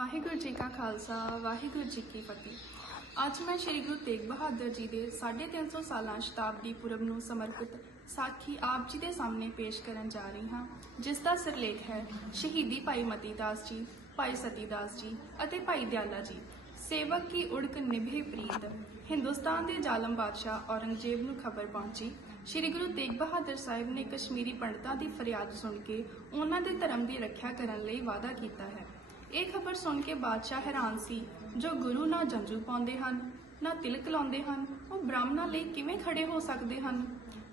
ਵਾਹਿਗੁਰੂ ਜੀ ਕਾ ਖਾਲਸਾ, ਵਾਹਿਗੁਰੂ ਜੀ ਕੀ ਫਤਿਹ। ਅੱਜ ਮੈਂ ਸ੍ਰੀ ਗੁਰੂ ਤੇਗ ਬਹਾਦਰ ਜੀ ਦੇ 350 ਸਾਲਾਂ ਸ਼ਤਾਬਦੀ ਪੁਰਬ ਨੂੰ ਸਮਰਪਿਤ ਸਾਖੀ ਆਪ ਜੀ ਦੇ ਸਾਹਮਣੇ ਪੇਸ਼ ਕਰਨ ਜਾ ਰਹੀ ਹਾਂ, ਜਿਸ ਦਾ ਸਿਰਲੇਖ ਹੈ, ਸ਼ਹੀਦੀ ਭਾਈ ਮਤੀ ਦਾਸ ਜੀ, ਭਾਈ ਸਤੀ ਦਾਸ ਜੀ ਅਤੇ ਭਾਈ ਦਿਆਲਾ ਜੀ। ਸੇਵਕ ਕੀ ਉੜਕ ਨਿਭੇ ਪ੍ਰੀਤ। ਹਿੰਦੁਸਤਾਨ ਦੇ ਜ਼ਾਲਮ ਬਾਦਸ਼ਾਹ ਔਰੰਗਜ਼ੇਬ ਨੂੰ ਖਬਰ ਪਹੁੰਚੀ। ਸ੍ਰੀ ਗੁਰੂ ਤੇਗ ਬਹਾਦਰ ਸਾਹਿਬ ਨੇ ਕਸ਼ਮੀਰੀ ਪੰਡਤਾਂ ਦੀ ਫਰਿਆਦ ਸੁਣ ਕੇ ਉਹਨਾਂ ਦੇ ਧਰਮ ਦੀ ਰੱਖਿਆ ਕਰਨ ਲਈ ਵਾਅਦਾ ਕੀਤਾ ਹੈ। ਇਹ ਖਬਰ ਸੁਣ ਕੇ ਬਾਦਸ਼ਾਹ ਹੈਰਾਨ ਸੀ। ਜੋ ਗੁਰੂ ਨਾ ਜੰਜੂ ਪਾਉਂਦੇ ਹਨ, ਨਾ ਤਿਲਕ ਲਾਉਂਦੇ ਹਨ, ਉਹ ਬ੍ਰਾਹਮਣਾਂ ਲਈ ਕਿਵੇਂ ਖੜੇ ਹੋ ਸਕਦੇ ਹਨ?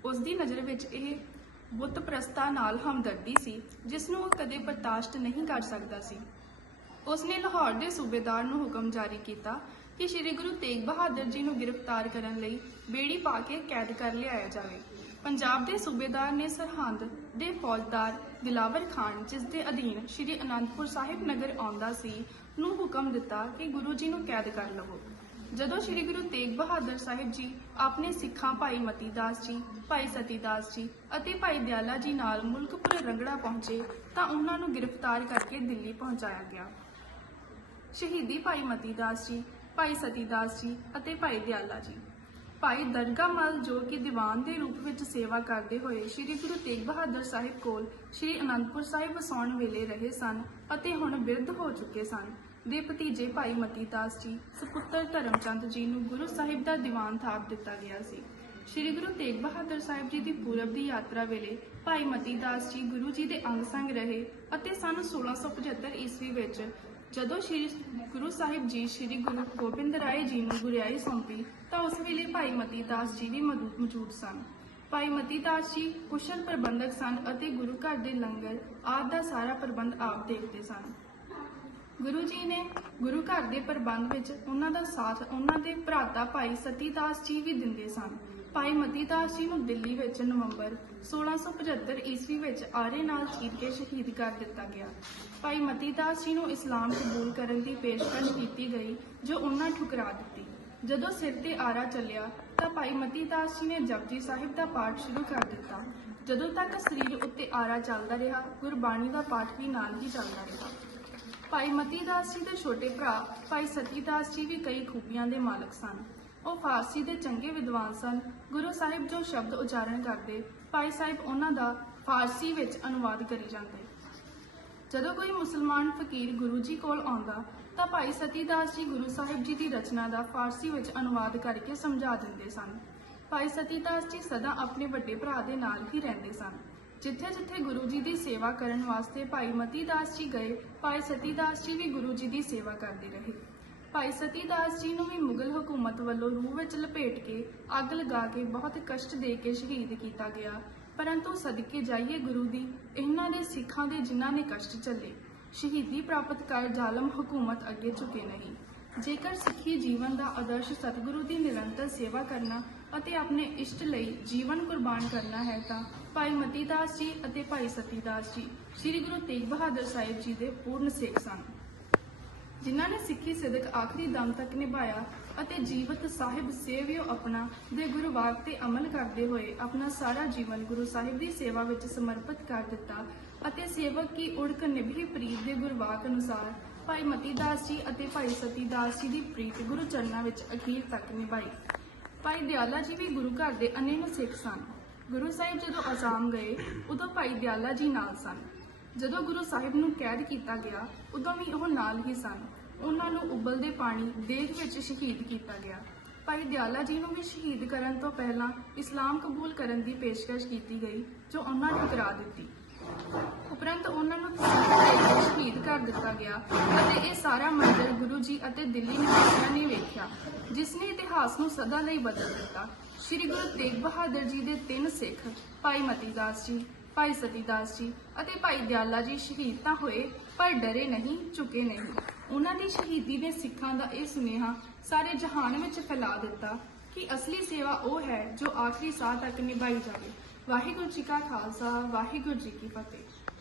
ਉਸ ਦੀ ਨਜ਼ਰ ਵਿੱਚ ਇਹ ਬੁੱਤ ਪ੍ਰਸਤਾ ਨਾਲ ਹਮਦਰਦੀ ਸੀ, ਜਿਸ ਨੂੰ ਉਹ ਕਦੇ ਬਰਦਾਸ਼ਤ ਨਹੀਂ ਕਰ ਸਕਦਾ ਸੀ। ਉਸ ਨੇ ਲਾਹੌਰ ਦੇ ਸੂਬੇਦਾਰ ਨੂੰ ਹੁਕਮ ਜਾਰੀ ਕੀਤਾ ਕਿ ਸ੍ਰੀ ਗੁਰੂ ਤੇਗ ਬਹਾਦਰ ਜੀ ਨੂੰ ਗ੍ਰਿਫਤਾਰ ਕਰਨ ਲਈ ਬੇੜੀ ਪਾ ਕੇ ਕੈਦ ਕਰ ਲਿਆਇਆ ਜਾਵੇ। ਪੰਜਾਬ ਦੇ ਸੂਬੇਦਾਰ ਨੇ ਸਰਹੰਦ ਦੇ ਫੌਜਦਾਰ ਦਿਲਾਵਰ ਖਾਨ, ਜਿਸ ਦੇ ਅਧੀਨ ਸ੍ਰੀ ਅਨੰਦਪੁਰ ਸਾਹਿਬ ਨਗਰ ਆਉਂਦਾ ਸੀ, ਨੂੰ ਹੁਕਮ ਦਿੱਤਾ ਕਿ ਗੁਰੂ ਜੀ ਨੂੰ ਕੈਦ ਕਰ ਲਵੋ। ਜਦੋਂ ਸ੍ਰੀ ਗੁਰੂ ਤੇਗ ਬਹਾਦਰ ਸਾਹਿਬ ਜੀ ਆਪਣੇ ਸਿੱਖਾਂ ਭਾਈ ਮਤੀ ਦਾਸ ਜੀ, ਭਾਈ ਸਤੀ ਦਾਸ ਜੀ ਅਤੇ ਭਾਈ ਦਿਆਲਾ ਜੀ ਨਾਲ ਮੁਲਕਪੁਰ ਰੰਗੜਾ ਪਹੁੰਚੇ, ਤਾਂ ਉਹਨਾਂ ਨੂੰ ਗ੍ਰਿਫਤਾਰ ਕਰਕੇ ਦਿੱਲੀ ਪਹੁੰਚਾਇਆ ਗਿਆ। ਸ਼ਹੀਦੀ ਭਾਈ ਮਤੀ ਦਾਸ ਜੀ ਭਾਈ ਸਤੀ ਜੀ ਅਤੇ ਭਾਈ ਦਿਆਲਾ ਜੀ। ਭਾਈ ਦਰਗਾ ਮਲ ਜੋ ਕਿ ਦੀਵਾਨ ਦੇ ਰੂਪ ਵਿੱਚ ਸੇਵਾ ਕਰਦੇ ਹੋਏ ਸ੍ਰੀ ਗੁਰੂ ਤੇਗ ਬਹਾਦਰ ਸਾਹਿਬ ਕੋਲ ਸ੍ਰੀ ਅਨੰਦਪੁਰ ਸਾਹਿਬ ਵਸਾਉਣ ਵੇਲੇ ਰਹੇ ਸਨ ਅਤੇ ਹੁਣ ਬਿਰਧ ਹੋ ਚੁੱਕੇ ਸਨ। ਦੇ ਭਤੀਜੇ ਭਾਈ ਮਤੀ ਦਾਸ ਜੀ, ਸੁਪੁੱਤਰ ਧਰਮਚੰਦ ਜੀ ਨੂੰ ਗੁਰੂ ਸਾਹਿਬ ਦਾ ਦੀਵਾਨ ਥਾਪ ਦਿੱਤਾ ਗਿਆ ਸੀ। ਸ੍ਰੀ ਗੁਰੂ ਤੇਗ ਬਹਾਦਰ ਸਾਹਿਬ ਜੀ ਦੀ ਪੂਰਬ ਦੀ ਯਾਤਰਾ ਵੇਲੇ ਭਾਈ ਮਤੀ ਦਾਸ ਜੀ ਗੁਰੂ ਜੀ ਦੇ ਅੰਗ ਸੰਗ ਰਹੇ ਅਤੇ ਸਨ 1675 ਈਸਵੀ ਵਿੱਚ ਜਦੋਂ ਸ੍ਰੀ ਗੁਰੂ ਸਾਹਿਬ ਜੀ, ਸ੍ਰੀ ਗੁਰੂ ਗੋਬਿੰਦ ਰਾਏ ਜੀ ਨੂੰ ਗੁਰਿਆਈ ਸੌਂਪੀ, ਤਾਂ ਉਸ ਵੇਲੇ ਭਾਈ ਮਤੀ ਦਾਸ ਜੀ ਵੀ ਮੌਜੂਦ ਸਨ। ਭਾਈ ਮਤੀ ਦਾਸ ਜੀ ਕੁਸ਼ਲ ਪ੍ਰਬੰਧਕ ਸਨ ਅਤੇ ਗੁਰੂ ਘਰ ਦੇ ਲੰਗਰ, ਆਦਿ ਦਾ ਸਾਰਾ ਪ੍ਰਬੰਧ ਆਪ ਦੇਖਦੇ ਸਨ। ਗੁਰੂ ਜੀ ਨੇ ਗੁਰੂ ਘਰ ਦੇ ਪ੍ਰਬੰਧ ਵਿੱਚ ਉਹਨਾਂ ਦਾ ਸਾਥ, ਉਹਨਾਂ ਦੇ ਭਰਾਤਾ ਭਾਈ ਸਤੀ ਦਾਸ ਜੀ ਵੀ ਦਿੰਦੇ ਸਨ। ਭਾਈ ਮਤੀ ਦਾਸ ਜੀ ਨੂੰ ਦਿੱਲੀ ਵਿੱਚ ਨਵੰਬਰ 1675 ਈਸਵੀ ਵਿੱਚ ਆਰੇ ਨਾਲ ਚੀਰ ਕੇ ਸ਼ਹੀਦ ਕਰ ਦਿੱਤਾ ਗਿਆ। ਭਾਈ ਮਤੀ ਦਾਸ ਜੀ ਨੂੰ ਇਸਲਾਮ ਕਬੂਲ ਕਰਨ ਦੀ ਪੇਸ਼ਕਸ਼ ਕੀਤੀ ਗਈ, ਜੋ ਉਹਨਾਂ ਠੁਕਰਾ ਦਿੱਤੀ। ਜਦੋਂ ਸਿਰ ਤੇ ਆਰਾ ਚੱਲਿਆ, ਤਾਂ ਭਾਈ ਮਤੀ ਦਾਸ ਜੀ ਨੇ ਜਪਜੀ ਸਾਹਿਬ ਦਾ ਪਾਠ ਸ਼ੁਰੂ ਕਰ ਦਿੱਤਾ। ਜਦੋਂ ਤੱਕ ਸਰੀਰ ਉੱਤੇ ਆਰਾ ਚੱਲਦਾ ਰਿਹਾ, ਗੁਰਬਾਣੀ ਦਾ ਪਾਠ ਵੀ ਨਾਲ ਹੀ ਚੱਲਦਾ ਰਿਹਾ। ਭਾਈ ਮਤੀ ਦਾਸ ਜੀ ਦੇ ਛੋਟੇ ਭਰਾ, ਭਾਈ ਸਤੀ ਦਾਸ ਜੀ ਵੀ ਕਈ ਖੂਬੀਆਂ ਦੇ ਮਾਲਕ ਸਨ। ਉਹ ਫਾਰਸੀ ਦੇ ਚੰਗੇ ਵਿਦਵਾਨ ਸਨ। ਗੁਰੂ ਸਾਹਿਬ ਜੋ ਸ਼ਬਦ ਉਚਾਰਨ ਕਰਦੇ, ਭਾਈ ਸਾਹਿਬ ਉਹਨਾਂ ਦਾ ਫਾਰਸੀ ਵਿੱਚ ਅਨੁਵਾਦ ਕਰੀ ਜਾਂਦੇ। ਜਦੋਂ ਕੋਈ ਮੁਸਲਮਾਨ ਫਕੀਰ ਗੁਰੂ ਜੀ ਕੋਲ ਆਉਂਦਾ, ਤਾਂ ਭਾਈ ਸਤੀ ਦਾਸ ਜੀ ਗੁਰੂ ਸਾਹਿਬ ਜੀ ਦੀ ਰਚਨਾ ਦਾ ਫਾਰਸੀ ਵਿੱਚ ਅਨੁਵਾਦ ਕਰਕੇ ਸਮਝਾ ਦਿੰਦੇ ਸਨ। ਭਾਈ ਸਤੀ ਦਾਸ ਜੀ ਸਦਾ ਆਪਣੇ ਵੱਡੇ ਭਰਾ ਦੇ ਨਾਲ ਹੀ ਰਹਿੰਦੇ ਸਨ। ਜਿੱਥੇ-ਜਿੱਥੇ ਗੁਰੂ ਜੀ ਦੀ ਸੇਵਾ ਕਰਨ ਵਾਸਤੇ ਭਾਈ ਮਤੀ ਦਾਸ ਜੀ ਗਏ, ਭਾਈ ਸਤੀ ਦਾਸ ਜੀ ਵੀ ਗੁਰੂ ਜੀ ਦੀ ਸੇਵਾ ਕਰਦੇ ਰਹੇ। ਭਾਈ ਸਤੀ ਦਾਸ ਜੀ ਨੂੰ ਵੀ ਮੁਗਲ ਹਕੂਮਤ ਵੱਲੋਂ ਰੂਹ ਵਿੱਚ ਲਪੇਟ ਕੇ ਅੱਗ ਲਗਾ ਕੇ ਬਹੁਤ ਕਸ਼ਟ ਦੇ ਕੇ ਸ਼ਹੀਦ ਕੀਤਾ ਗਿਆ। ਪਰੰਤੂ ਸਦਕੇ ਜਾਈਏ ਗੁਰੂ ਦੀ, ਇਹਨਾਂ ਦੇ ਸਿੱਖਾਂ ਦੇ ਜਿਨ੍ਹਾਂ ਨੇ ਕਸ਼ਟ ਝੱਲੇ, ਸ਼ਹੀਦੀ ਪ੍ਰਾਪਤ ਕਰ ਜ਼ਾਲਮ ਹਕੂਮਤ ਅੱਗੇ ਝੁਕੇ ਨਹੀਂ। ਜੇਕਰ ਸਿੱਖੀ ਜੀਵਨ ਦਾ ਆਦਰਸ਼ ਸਤਿਗੁਰੂ ਦੀ ਨਿਰੰਤਰ ਸੇਵਾ ਕਰਨਾ ਅਤੇ ਆਪਣੇ ਇਸ਼ਟ ਲਈ ਜੀਵਨ ਕੁਰਬਾਨ ਕਰਨਾ ਹੈ ਤਾਂ ਭਾਈ ਮਤੀ ਦਾਸ ਜੀ ਅਤੇ ਭਾਈ ਸਤੀ ਦਾਸ ਜੀ, ਸ੍ਰੀ ਗੁਰੂ ਤੇਗ ਬਹਾਦਰ ਸਾਹਿਬ ਜੀ ਦੇ ਪੂਰਨ ਸੇਖ ਸਨ। ਜਿਨ੍ਹਾਂ ਨੇ ਸਿੱਖੀ ਸਿਦਕ ਆਖਰੀ ਦਮ ਤੱਕ ਨਿਭਾਇਆ ਅਤੇ ਜੀਵਤ ਸਾਹਿਬ ਸੇਵਿਓ ਆਪਣਾ ਦੇ ਗੁਰਵਾਕ ਤੇ ਅਮਲ ਕਰਦੇ ਹੋਏ ਆਪਣਾ ਸਾਰਾ ਜੀਵਨ ਗੁਰੂ ਸਾਹਿਬ ਦੀ ਸੇਵਾ ਵਿੱਚ ਸਮਰਪਿਤ ਕਰ ਦਿੱਤਾ ਅਤੇ ਸੇਵਕ ਕੀ ਉੜਕ ਨਿਭੀ ਪ੍ਰੀਤ ਦੇ ਗੁਰਵਾਕ ਅਨੁਸਾਰ ਭਾਈ ਮਤੀ ਦਾਸ ਜੀ ਅਤੇ ਭਾਈ ਸਤੀ ਦਾਸ ਜੀ ਦੀ ਪ੍ਰੀਤ ਗੁਰੂ ਚਰਨਾਂ ਵਿੱਚ ਅਖੀਰ ਤੱਕ ਨਿਭਾਈ। ਭਾਈ ਦਿਆਲਾ ਜੀ ਵੀ ਗੁਰੂ ਘਰ ਦੇ ਅਨੇਕ ਸਿੱਖ ਸਨ। ਗੁਰੂ ਸਾਹਿਬ ਜਦੋਂ ਅਜ਼ਾਮ ਗਏ, ਉਦੋਂ ਭਾਈ ਦਿਆਲਾ ਜੀ ਨਾਲ ਸਨ। ਜਦੋਂ ਗੁਰੂ ਸਾਹਿਬ ਨੂੰ ਕੈਦ ਕੀਤਾ ਗਿਆ, ਉਦੋਂ ਵੀ ਉਹ ਨਾਲ ਹੀ ਸਨ। ਉਹਨਾਂ ਨੂੰ ਉਬਲਦੇ ਪਾਣੀ ਦੇਗ ਵਿੱਚ ਸ਼ਹੀਦ ਕੀਤਾ ਗਿਆ। ਭਾਈ ਦਿਆਲਾ ਜੀ ਨੂੰ ਵੀ ਸ਼ਹੀਦ ਕਰਨ ਤੋਂ ਪਹਿਲਾਂ ਇਸਲਾਮ ਕਬੂਲ ਕਰਨ ਦੀ ਪੇਸ਼ਕਸ਼ ਕੀਤੀ ਗਈ, ਜੋ ਉਹਨਾਂ ਨੇ ਕਰਾ ਦਿੱਤੀ। ਉਪਰੰਤ ਉਹਨਾਂ ਨੂੰ ਸ਼ਹੀਦ ਕਰ ਦਿੱਤਾ ਗਿਆ ਅਤੇ ਇਹ ਸਾਰਾ ਮੰਜ਼ਰ ਗੁਰੂ ਜੀ ਅਤੇ ਦਿੱਲੀ ਨਿਵਾਸੀਆਂ ਨੇ ਵੇਖਿਆ, ਜਿਸ ਨੇ ਇਤਿਹਾਸ ਨੂੰ ਸਦਾ ਲਈ ਬਦਲ ਦਿੱਤਾ। ਸ੍ਰੀ ਗੁਰੂ ਤੇਗ ਬਹਾਦਰ ਜੀ ਦੇ ਤਿੰਨ ਸਿੱਖ, ਭਾਈ ਮਤੀ ਦਾਸ ਜੀ ਭਾਈ ਸਤੀ ਦਾਸ ਜੀ ਅਤੇ ਭਾਈ ਦਿਆਲਾ ਜੀ ਸ਼ਹੀਦ ਤਾਂ ਹੋਏ, ਪਰ ਡਰੇ ਨਹੀਂ, ਝੁਕੇ ਨਹੀਂ। ਉਹਨਾਂ ਦੀ ਸ਼ਹੀਦੀ ਨੇ ਸਿੱਖਾਂ ਦਾ ਇਹ ਸੁਨੇਹਾ ਸਾਰੇ ਜਹਾਨ ਵਿੱਚ ਫੈਲਾ ਦਿੱਤਾ ਕਿ ਅਸਲੀ ਸੇਵਾ ਉਹ ਹੈ ਜੋ ਆਖਰੀ ਸਾਹ ਤੱਕ ਨਿਭਾਈ ਜਾਵੇ। ਵਾਹਿਗੁਰੂ ਜੀ ਕਾ ਖਾਲਸਾ, ਵਾਹਿਗੁਰੂ ਜੀ ਕੀ ਫਤਿਹ।